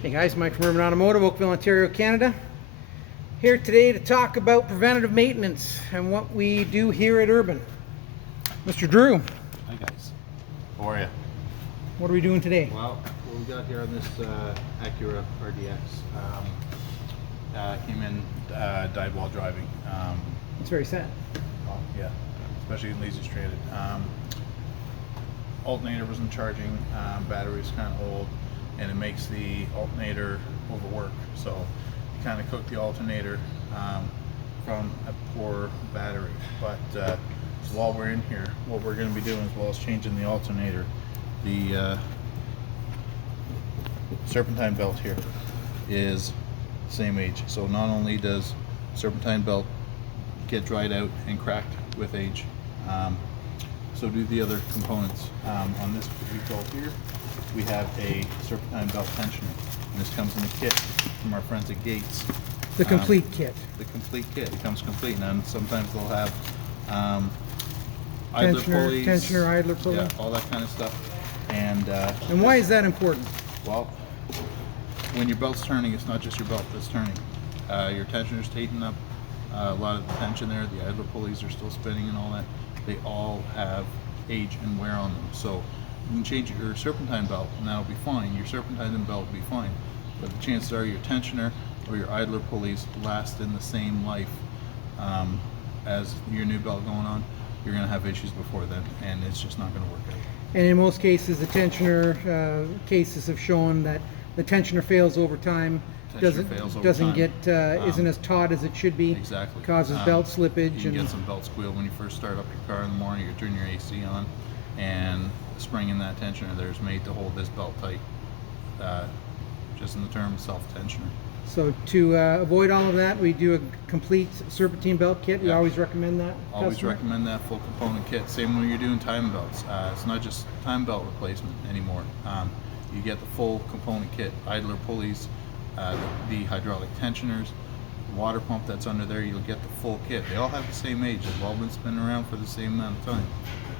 Hey guys, Mike from Urban Automotive, Oakville, Ontario, Canada. Here today to talk about preventative maintenance and what we do here at Urban. Mr. Drew. Hi guys, how are you? What are we doing today? Well, what we got here on this Acura RDX came in, died while driving. It's very sad. Well, yeah, especially in lazy stranded. Alternator wasn't charging, battery's kind of old, and it makes the alternator overwork. So you kind of cook the alternator from a poor battery. But so while we're in here, what we're going to be doing as well as changing the alternator, the Serpentine Belt here is the same age. So not only does Serpentine Belt get dried out and cracked with age, so do the other components. On this vehicle here, we have a Serpentine Belt tensioner, and this comes in a kit from our friends at Gates. The complete kit. The complete kit. It comes complete, and sometimes they'll have idler pulleys, tensioner, idler pulley. yeah, all that kind of stuff. And why is that important? well, when your belt's turning, it's not just your belt that's turning. Your tensioner's tightened up. A lot of the tension there, the idler pulleys are still spinning and all that. They all have age and wear on them. So you can change your serpentine belt and that'll be fine. Your serpentine belt will be fine. But the chances are your tensioner or your idler pulleys last in the same life as your new belt going on. You're going to have issues before then, and it's just not going to work out. And in most cases, the tensioner cases have shown that the tensioner fails over time. Isn't as taut as it should be. Exactly. Causes belt slippage. You can get some belt squeal when you first start up your car in the morning. You turn your AC on, and the spring in that tensioner there is made to hold this belt tight. Just in the term self-tensioner. So to avoid all of that, we do a complete serpentine belt kit. We always recommend that. Always recommend that full component kit. Same when you're doing time belts. It's not just time belt replacement anymore. You get the full component kit, idler pulleys, the hydraulic tensioners, the water pump that's under there. You'll get the full kit. They all have the same age. They've all been spinning around for the same amount of time.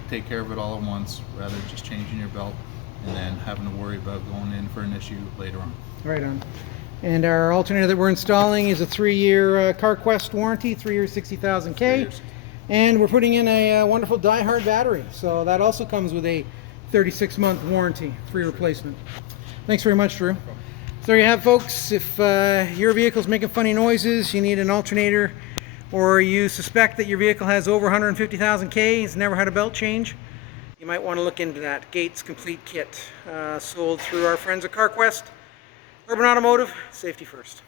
Take care of it all at once, rather than just changing your belt and then having to worry about going in for an issue later on. Right on. And our alternator that we're installing is a 3-year CarQuest warranty, 3 years, 60,000 K. And we're putting in a wonderful die-hard battery. So that also comes with a 36-month warranty, free replacement. Thanks very much, Drew. So there you have, folks. If your vehicle's making funny noises, you need an alternator, or you suspect that your vehicle has over 150,000 K, it's never had a belt change, you might want to look into that. Gates Complete Kit, sold through our friends at CarQuest. Urban Automotive, safety first.